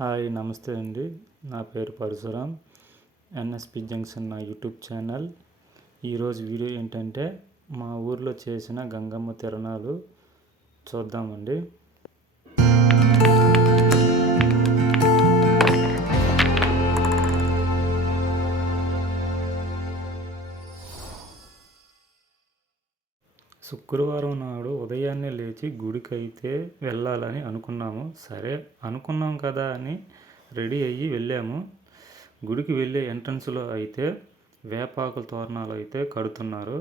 Hi నమస్తే అండి. నా పేరు పరశురామ్. ఎన్ఎస్పి జంక్షన్ నా యూట్యూబ్ ఛానల్. ఈరోజు వీడియో ఏంటంటే మా ఊర్లో చేసిన గంగమ్మ తిరణాలు చూద్దామండి. శుక్రవారం నాడు ఉదయాన్నే లేచి గుడికైతే వెళ్ళాలని అనుకున్నాము. సరే అనుకున్నాం కదా అని రెడీ అయ్యి వెళ్ళాము. గుడికి వెళ్ళే ఎంట్రన్స్లో అయితే వేపాకుల తోరణాలు అయితే కడుతున్నారు.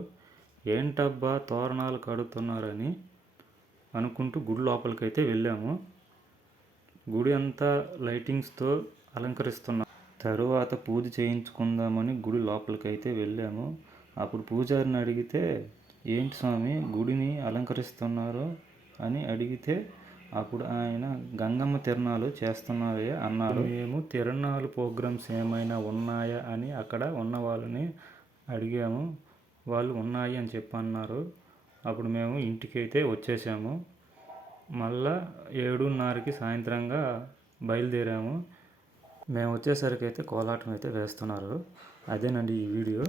ఏంటబ్బా తోరణాలు కడుతున్నారని అనుకుంటూ గుడి లోపలికి అయితే వెళ్ళాము. గుడి అంతా లైటింగ్స్తో అలంకరిస్తున్నాం తరువాత పూజ చేయించుకుందామని గుడి లోపలికి అయితే వెళ్ళాము. అప్పుడు పూజారిని అడిగితే ఏంటి స్వామి గుడిని అలంకరిస్తున్నారు అని అడిగితే అప్పుడు ఆయన గంగమ్మ తిరణాలు చేస్తున్నారే అన్నారు మేము తిరణాలు ప్రోగ్రామ్స్ ఏమైనా ఉన్నాయా అని అక్కడ ఉన్న వాళ్ళని అడిగాము. వాళ్ళు ఉన్నాయి అని చెప్పి అన్నారు. అప్పుడు మేము ఇంటికి అయితే వచ్చేసాము. మళ్ళా ఏడున్నరకి సాయంత్రంగా బయలుదేరాము. మేము వచ్చేసరికి అయితే కోలాటం అయితే వేస్తున్నారు. అదేనండి ఈ వీడియో.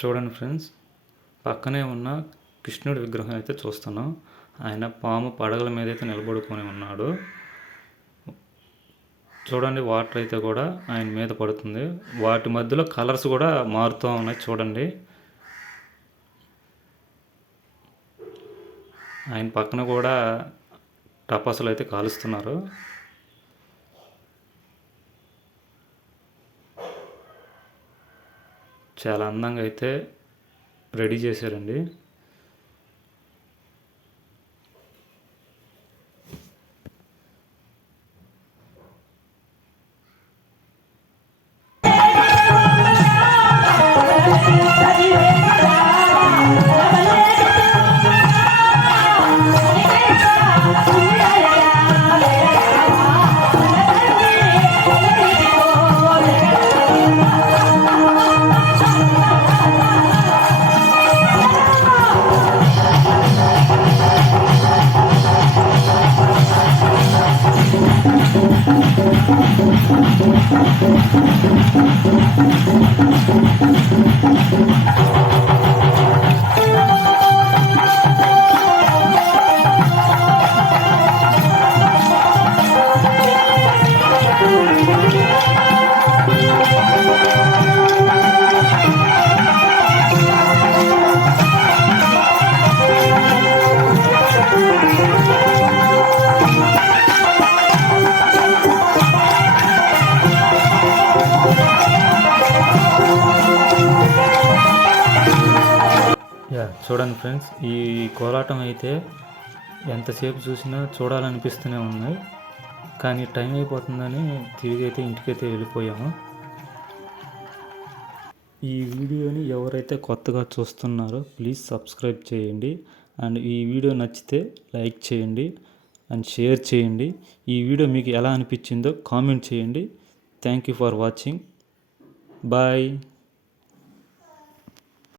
చూడండి ఫ్రెండ్స్ పక్కనే ఉన్న కృష్ణుడి విగ్రహం అయితే చూస్తున్నాం. ఆయన పాము పడగల మీద అయితే నిలబడుకొని ఉన్నాడు. చూడండి వాటర్ అయితే కూడా ఆయన మీద పడుతుంది. వాటి మధ్యలో కలర్స్ కూడా మారుతూ ఉన్నాయి చూడండి. ఆయన పక్కన కూడా టపాసులు అయితే కాలుస్తున్నారు. చాలా అందంగా అయితే రెడీ చేశారండి. Thank you. చూడండి ఫ్రెండ్స్ ఈ కోలాటం అయితే ఎంతసేపు చూసినా చూడాలనిపిస్తూనే ఉంది. కానీ టైం అయిపోతుందని తిరిగి అయితే ఇంటికైతే వెళ్ళిపోయాము. ఈ వీడియోని ఎవరైతే కొత్తగా చూస్తున్నారో ప్లీజ్ సబ్స్క్రైబ్ చేయండి. అండ్ ఈ వీడియో నచ్చితే లైక్ చేయండి అండ్ షేర్ చేయండి. ఈ వీడియో మీకు ఎలా అనిపించిందో కామెంట్ చేయండి. Thank you for watching. Bye.